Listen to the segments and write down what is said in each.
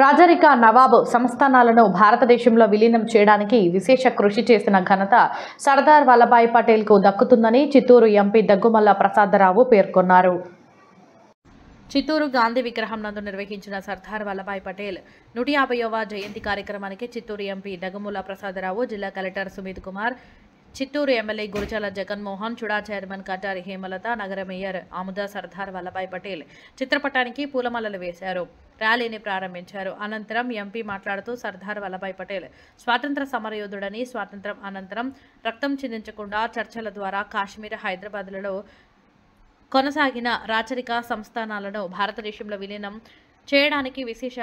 రాజరిక నవాబు సంస్థానాలను భారతదేశంలో విలీనం చేయడానికి విశేష కృషి చేసిన ఘనత సర్దార్ వల్లభాయ్ పటేల్కు దక్కుతుందని చిత్తూరు ఎంపీ దగ్గుమల్ల ప్రసాదరావు పేర్కొన్నారు. చిత్తూరు గాంధీ విగ్రహం నందు నిర్వహించిన సర్దార్ వల్లభాయ్ పటేల్ 150వ జయంతి కార్యక్రమానికి చిత్తూరు ఎంపీ దగ్గుమల్ల ప్రసాదరావు, జిల్లా collector Sumit Kumar, Chittoor MLA Gurajala Jaganmohan, CUDA chairman Katari Hemalatha, నగర మేయర్ ఆముదా సర్దార్ వల్లభాయ్ పటేల్ చిత్రపటానికి పూలమాలలు వేశారు. ర్యాలీని ప్రారంభించారు. అనంతరం ఎంపీ మాట్లాడుతూ సర్దార్ వల్లభాయ్ పటేల్ స్వాతంత్ర సమరయోధుడని, స్వాతంత్రం అనంతరం రక్తం చిందించకుండా చర్చల ద్వారా కాశ్మీర్, హైదరాబాద్లలో కొనసాగిన రాచరిక సంస్థానాలను భారతదేశంలో విలీనం చేయడానికి విశేష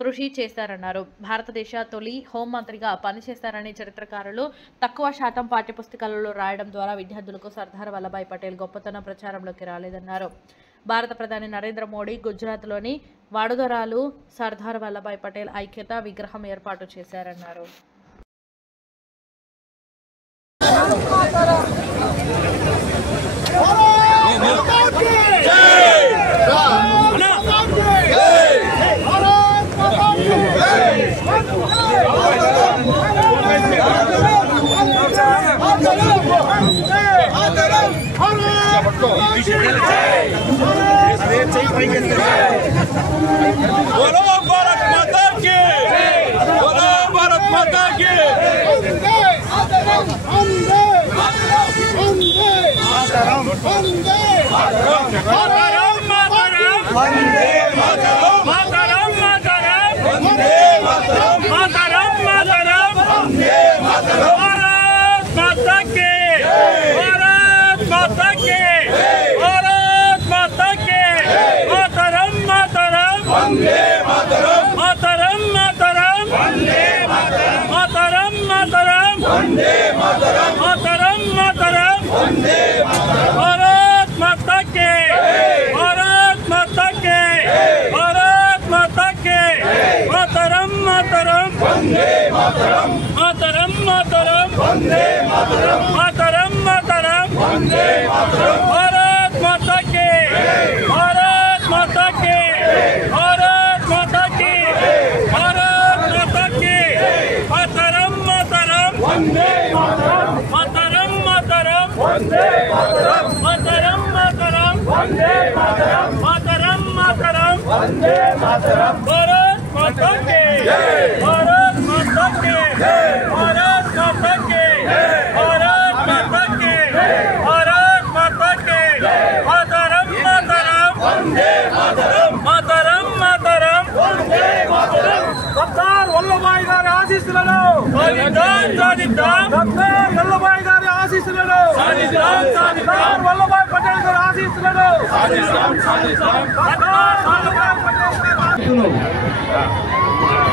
కృషి చేశారన్నారు. భారతదేశ తొలి హోంమంత్రిగా పనిచేస్తారని చరిత్రకారులు తక్కువ శాతం పాఠ్యపుస్తకాలలో రాయడం ద్వారా విద్యార్థులకు సర్దార్ వల్లభాయ్ పటేల్ గొప్పతనం ప్రచారంలోకి రాలేదన్నారు. భారత ప్రధాని నరేంద్ర మోడీ గుజరాత్లోని వడోదరాలో సర్దార్ వల్లభాయ్ పటేల్ ఐక్యత విగ్రహం ఏర్పాటు చేశారన్నారు. बोलो भारत माता की, बोलो भारत माता की।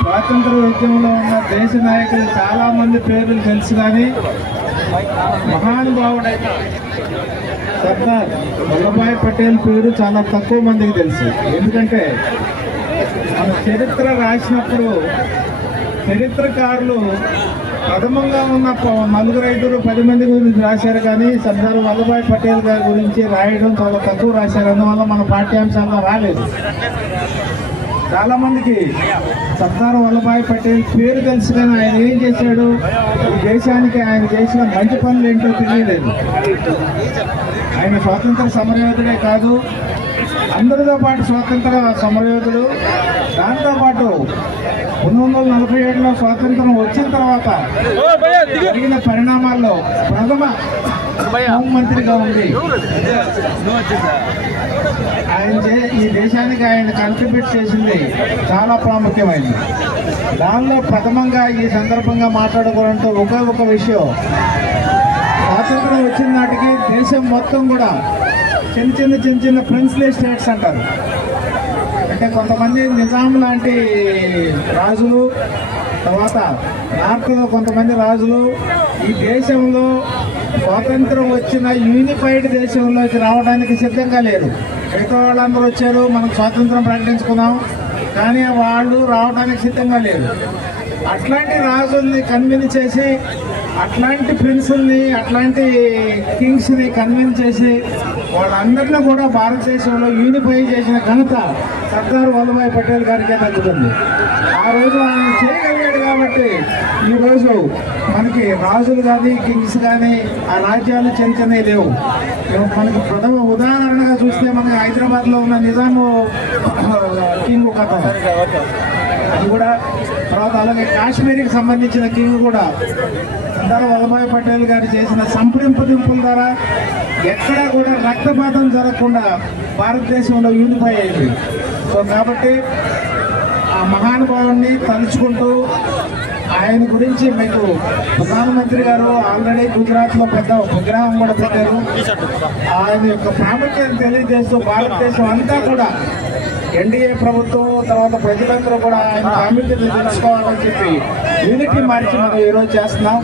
స్వాతంత్ర ఉద్యమంలో ఉన్న దేశ నాయకులు చాలా మంది పేర్లు తెలుసు, కానీ మహానుభావుడైన సర్దార్ వల్లభాయ్ పటేల్ పేరు చాలా తక్కువ మందికి తెలుసు. ఎందుకంటే మన చరిత్ర రాసినప్పుడు చరిత్రకారులు ప్రథమంగా ఉన్న 4-5-10 మంది గురించి రాశారు, కానీ సర్దార్ వల్లభాయ్ పటేల్ గారి గురించి రాయడం చాలా తక్కువ రాశారు. అందువల్ల మన పాఠ్యాంశాల్లో రాలేదు. చాలా మందికి సర్దార్ వల్లభాయ్ పటేల్ పేరు తెలుసు, కానీ ఆయన ఏం చేశాడు, ఈ దేశానికి ఆయన చేసిన మంచి పనులు ఏంటో తెలియలేదు. ఆయన స్వాతంత్ర సమరయోధుడే కాదు, అందరితో పాటు స్వాతంత్ర సమరయోధుడు. దాంతోపాటు 1947లో స్వాతంత్రం వచ్చిన తర్వాత జరిగిన పరిణామాల్లో ప్రథమ హోంమంత్రిగా ఉంది. ఆయన ఈ దేశానికి ఆయన కంట్రిబ్యూట్ చేసింది చాలా ప్రాముఖ్యమైనది. దానిలో ప్రథమంగా ఈ సందర్భంగా మాట్లాడుకోవడంతో ఒక విషయం, స్వాతంత్రం వచ్చిన నాటికి దేశం మొత్తం కూడా చిన్న ప్రిన్స్లీ స్టేట్స్ అంటారు. అంటే కొంతమంది నిజాం లాంటి రాజులు, తర్వాత నార్త్లో కొంతమంది రాజులు ఈ దేశంలో స్వాతంత్రం వచ్చిన యూనిఫైడ్ దేశంలోకి రావడానికి సిద్ధంగా లేరు. మిగతా వాళ్ళందరూ వచ్చారు, మనం స్వాతంత్రం ప్రకటించుకున్నాం, కానీ వాళ్ళు రావడానికి సిద్ధంగా లేరు. అట్లాంటి రాజుల్ని కన్విన్స్ చేసి అట్లాంటి ప్రిన్సుల్ని అట్లాంటి కింగ్స్ని కన్విన్స్ చేసి వాళ్ళందరినీ కూడా భారతదేశంలో యూనిఫై చేసిన ఘనత సర్దార్ వల్లభాయ్ పటేల్ గారికే దక్కుతుంది. ఆ రోజు ఆయన చేయగలిగాడు కాబట్టి ఈరోజు మనకి రాజులు కానీ కింగ్స్ కానీ ఆ రాజ్యాలు చెంచనే లేవు. మనకి ప్రథమ ఉదాహరణగా చూస్తే మనకి హైదరాబాద్లో ఉన్న నిజాము కింగ్ కథ అది కూడా, తర్వాత అలాగే కాశ్మీర్కి సంబంధించిన కింగ్ కూడా సర్దార్ వల్లభాయ్ పటేల్ గారు చేసిన సంప్రదింపుల ద్వారా ఎక్కడా కూడా రక్తపాతం జరగకుండా భారతదేశంలో యూనిఫై అయింది. సో కాబట్టి ఆ మహానుభావుని తలుచుకుంటూ ఆయన గురించి మీకు ప్రధానమంత్రి గారు ఆల్రెడీ గుజరాత్లో పెద్ద విగ్రహం కూడా పెట్టారు. ఆయన యొక్క ప్రాముఖ్యతను తెలియజేస్తూ భారతదేశం అంతా కూడా ఎన్డీఏ ప్రభుత్వం తర్వాత ప్రజలందరూ కూడా ఆయన ప్రాముఖ్యతను తెలుసుకోవాలని చెప్పి యూనిటీ మార్చి మనం ఈరోజు చేస్తున్నాం.